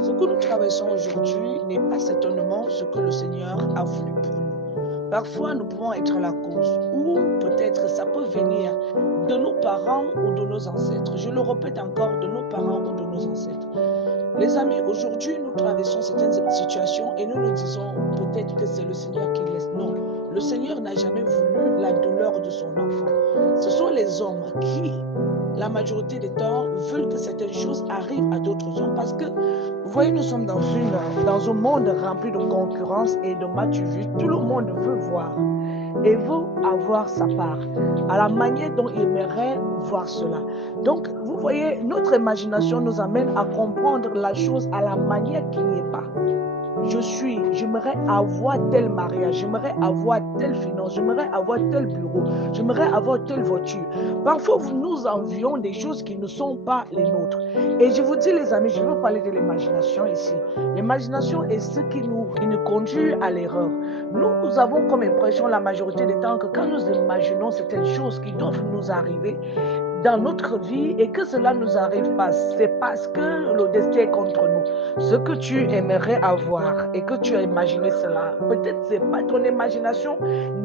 Ce que nous traversons aujourd'hui n'est pas certainement ce que le Seigneur a voulu pour nous. Parfois, nous pouvons être la cause, ou peut-être ça peut venir de nos parents ou de nos ancêtres. Je le répète encore, de nos parents ou de nos ancêtres. Les amis, aujourd'hui, nous traversons certaines situations et nous nous disons peut-être que c'est le Seigneur qui laisse. Non, le Seigneur n'a jamais voulu la douleur de son enfant. Ce sont les hommes qui, la majorité des temps, veulent que certaines choses arrivent à d'autres hommes parce que, vous voyez, nous sommes dans un monde rempli de concurrence et de match vu. Tout le monde veut voir et veut avoir sa part à la manière dont il aimerait voir cela. Donc, vous voyez, notre imagination nous amène à comprendre la chose à la manière qui n'y est pas. J'aimerais avoir tel mariage, j'aimerais avoir telle finance, j'aimerais avoir tel bureau, j'aimerais avoir telle voiture. Parfois, nous envions des choses qui ne sont pas les nôtres. Et je vous dis, les amis, je veux parler de l'imagination ici. L'imagination est ce qui nous conduit à l'erreur. Nous avons comme impression la majorité des temps que quand nous imaginons certaines choses qui doivent nous arriver, dans notre vie et que cela ne nous arrive pas, c'est parce que le destin est contre nous. Ce que tu aimerais avoir et que tu as imaginé cela, peut-être c'est pas ton imagination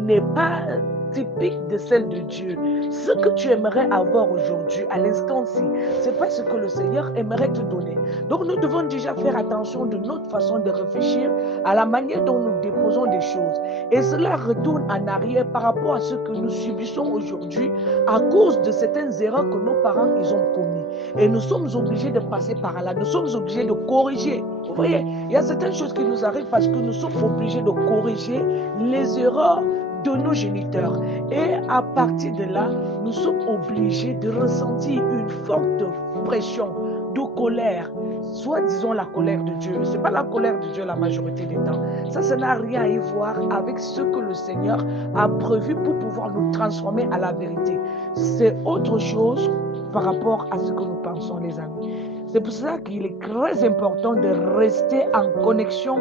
n'est pas typique de celle de Dieu. Ce que tu aimerais avoir aujourd'hui, à l'instant-ci, c'est pas ce que le Seigneur aimerait te donner. Donc nous devons déjà faire attention de notre façon de réfléchir à la manière dont nous déposons des choses. Et cela retourne en arrière par rapport à ce que nous subissons aujourd'hui à cause de certaines erreurs que nos parents ils ont commis. Et nous sommes obligés de passer par là. Nous sommes obligés de corriger. Vous voyez, il y a certaines choses qui nous arrivent parce que nous sommes obligés de corriger les erreurs de nos géniteurs. Et à partir de là, nous sommes obligés de ressentir une forte pression de colère, soit disons la colère de Dieu. Ce n'est pas la colère de Dieu la majorité des temps. Ça n'a rien à y voir avec ce que le Seigneur a prévu pour pouvoir nous transformer à la vérité. C'est autre chose par rapport à ce que nous pensons, les amis. C'est pour cela qu'il est très important de rester en connexion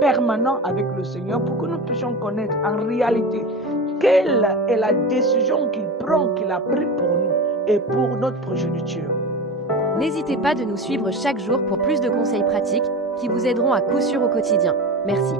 permanente avec le Seigneur pour que nous puissions connaître en réalité quelle est la décision qu'il prend, qu'il a prise pour nous et pour notre progéniture. N'hésitez pas de nous suivre chaque jour pour plus de conseils pratiques qui vous aideront à coup sûr au quotidien. Merci.